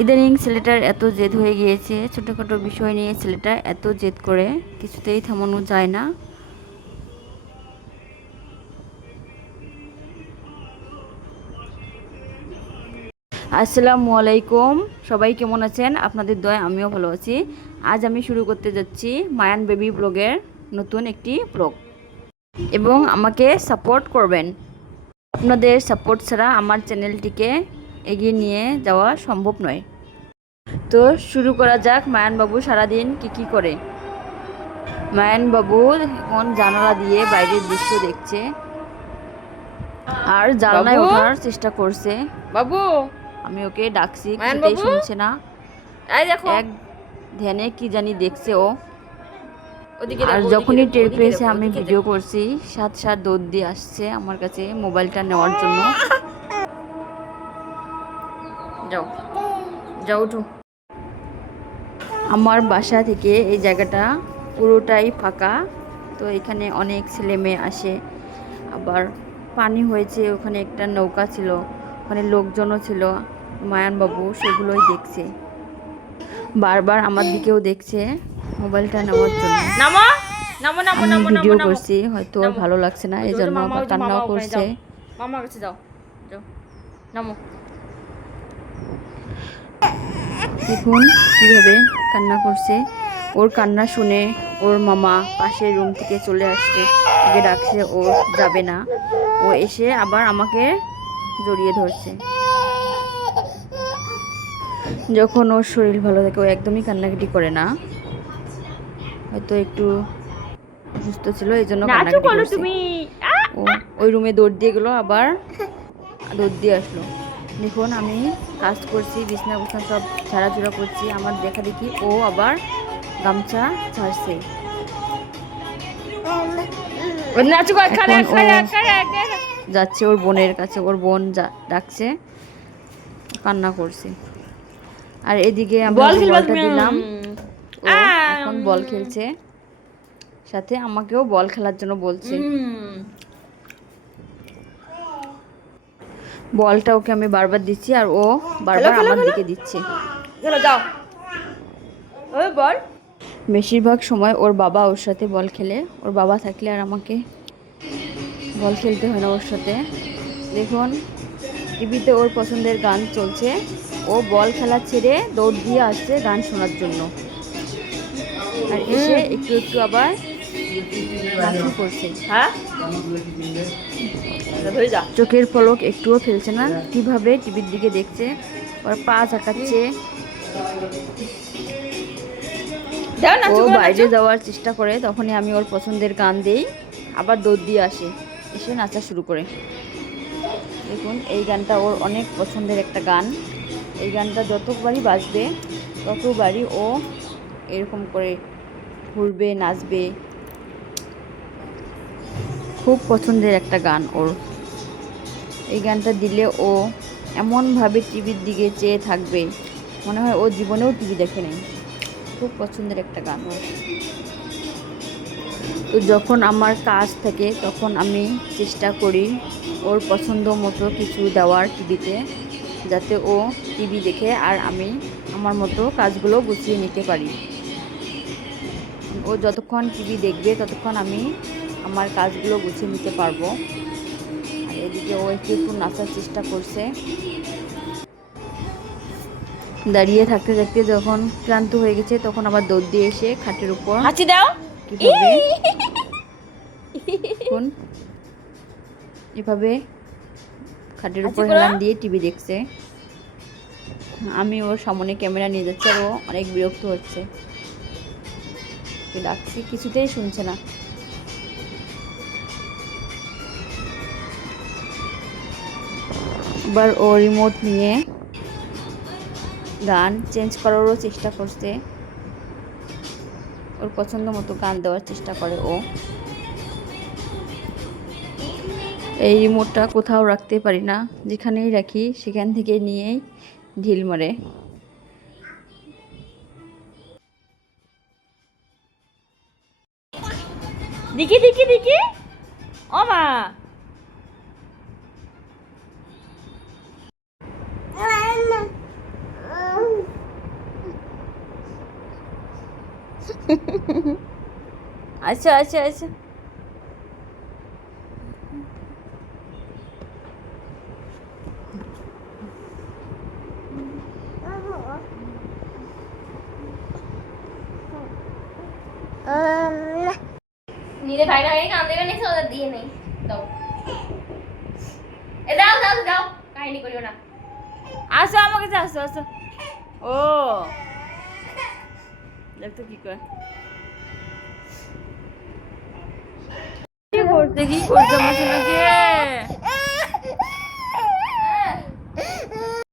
ইদানিং ছেলেটার এত জেদ হয়ে গিয়েছে, ছোটোখাটো বিষয় নিয়ে ছেলেটা এত জেদ করে, কিছুতেই থামানো যায় না। আসসালামু আলাইকুম, সবাই কেমন আছেন? আপনাদের দয় আমিও ভালো আছি। আজ আমি শুরু করতে যাচ্ছি মায়ান বেবি ব্লগের নতুন একটি ব্লগ। এবং আমাকে সাপোর্ট করবেন। আপনাদের সাপোর্ট ছাড়া আমার চ্যানেলটিকে এগিয়ে নিয়ে যাওয়া সম্ভব নয়। তো শুরু করা যাক মায়ানবাবু সারাদিন কি কি করে? মায়ানবাবু এখন জানালা দিয়ে বাইরের দৃশ্য দেখছে। আর জানলায়? ওঠার চেষ্টা করছে। বাবু? আমি ওকে ডাকছি শুনছে না। এক ধ্যানে কি জানি দেখছে ও। আর যখনই টের পেয়েছে আমি ভিডিও করছি সাত সাত দৌড় দিয়ে আসছে আমার কাছে মোবাইলটা নেওয়ার জন্য। যাও যাও উঠো। আমার বাসা থেকে এই জায়গাটা পুরোটাই ফাঁকা তো এখানে অনেক ছেলে মেয়ে আসে। আবার পানি হয়েছে ওখানে একটা নৌকা ছিল ওখানে লোকজনও ছিল মায়ানবাবু সেগুলোই দেখছে। বারবার আমার দিকেও দেখছে। মোবাইলটা নেওয়ার জন্য। নামো নামো নামো আমি ভিডিও করছি হয়তো ভালো লাগছে না এই জন্য কান্নাও করছে। মামার কাছে যাও। যাও। নামো। দেখুন কীভাবে কান্না করছে। ওর কান্না শুনে ওর মামা পাশের রুম থেকে চলে আসছে। ওকে ডাকছে ও যাবে না। ও এসে আবার আমাকে জড়িয়ে ধরছে। যখন ওর শরীর ভালো থাকে ও একদমই কান্নাকাটি করে না। হয়তো একটু অসুস্থ ছিল এই জন্য ওই রুমে দৌড় দিয়ে গেলো আবার দৌড় দিয়ে আসলো। দেখুন আমি কাজ করছি বিছনা বিছনা সব ঝাড়াঝুড়া করছি আমার দেখা দেখি ও আবার গামছা ছাড়ছে। যাচ্ছে ওর বোনের কাছে ওর বোন ডাকছে কান্না করছে। আর এদিকে আমি বল খেলবা বলটা দিলাম এখন বল খেলছে। সাথে আমাকেও বল খেলার জন্য বলছে। বলটা ওকে আমি বারবার দিচ্ছি আর ও বারবার আমার দিকে দিচ্ছে। যাও। ওই বল। বেশিরভাগ সময় ওর বাবা ওর সাথে বল খেলে। ওর বাবা থাকলে আর আমাকে বল খেলতে হয় না ওর সাথে। দেখুন টিভিতে ওর পছন্দের গান চলছে। ও বল খেলা ছেড়ে দৌড় দিয়ে আসছে গান শোনার জন্য। আর এসে একটু একটু আবার করছে। হ্যাঁ? চোখের পলক একটুও ফেলছে না। কীভাবে টিভির দিকে দেখছে? ওর পা ঝাঁকাচ্ছে। ও বাইরে যাওয়ার চেষ্টা করে তখনই আমি ওর পছন্দের গান দেই। আবার দৌড় দিয়ে আসে। এসে নাচা শুরু করে। দেখুন এই গানটা ওর অনেক পছন্দের একটা গান। এই গানটা যতবারই বাজবে ততবারই ও এরকম করে ঘুরবে, নাচবে। খুব পছন্দের একটা গান ওর। এই গানটা দিলে ও এমনভাবে টিভির দিকে চেয়ে থাকবে। মনে হয় ও জীবনেও টিভি দেখে নেই। খুব পছন্দের একটা গান ওর। তো যখন আমার কাজ থাকে, তখন আমি চেষ্টা করি ওর পছন্দ মতো কিছু দেওয়ার টিভিতে যাতে ও টিভি দেখে আর আমি আমার মতো কাজগুলো গুছিয়ে নিতে পারি। ও যতক্ষণ টিভি দেখবে ততক্ষণ আমি আমার কাজগুলো গুছিয়ে নিতে পারব। আর এদিকে ও একটু একটু নাচার চেষ্টা করছে। দাঁড়িয়ে থাকতে থাকতে যখন ক্লান্ত হয়ে গেছে তখন আবার দৌড় দিয়ে এসে খাটের উপর হাঁচি দাও। কীভাবে এখন এভাবে খাটের উপর হেলান দিয়ে টিভি দেখছে। আমি ওর সামনে ক্যামেরা নিয়ে যাচ্ছি আর ও অনেক বিরক্ত হচ্ছে। ওকে ডাকছি, কিছুতেই শুনছে না। এবার ও রিমোট নিয়ে গান চেঞ্জ করারও চেষ্টা করছে। ওর পছন্দ মতো গান দেওয়ার চেষ্টা করে ও। এই রিমোটটা কোথাও রাখতে পারি না, যেখানেই রাখি, সেখান থেকে নিয়েই ঢিল মারে। দেখি দেখি দেখি ও মা। আচ্ছা আচ্ছা আচ্ছা। নিলে ভাইরা ভাই কান দেবে নাকি ওদের দিয়ে নেই? দাও। এ দাও দাও দাও। কাহিনী করিও না। আসো আমার কাছে আসো আসো। ও। দেখতো কি করে। করতে কি করতে আমার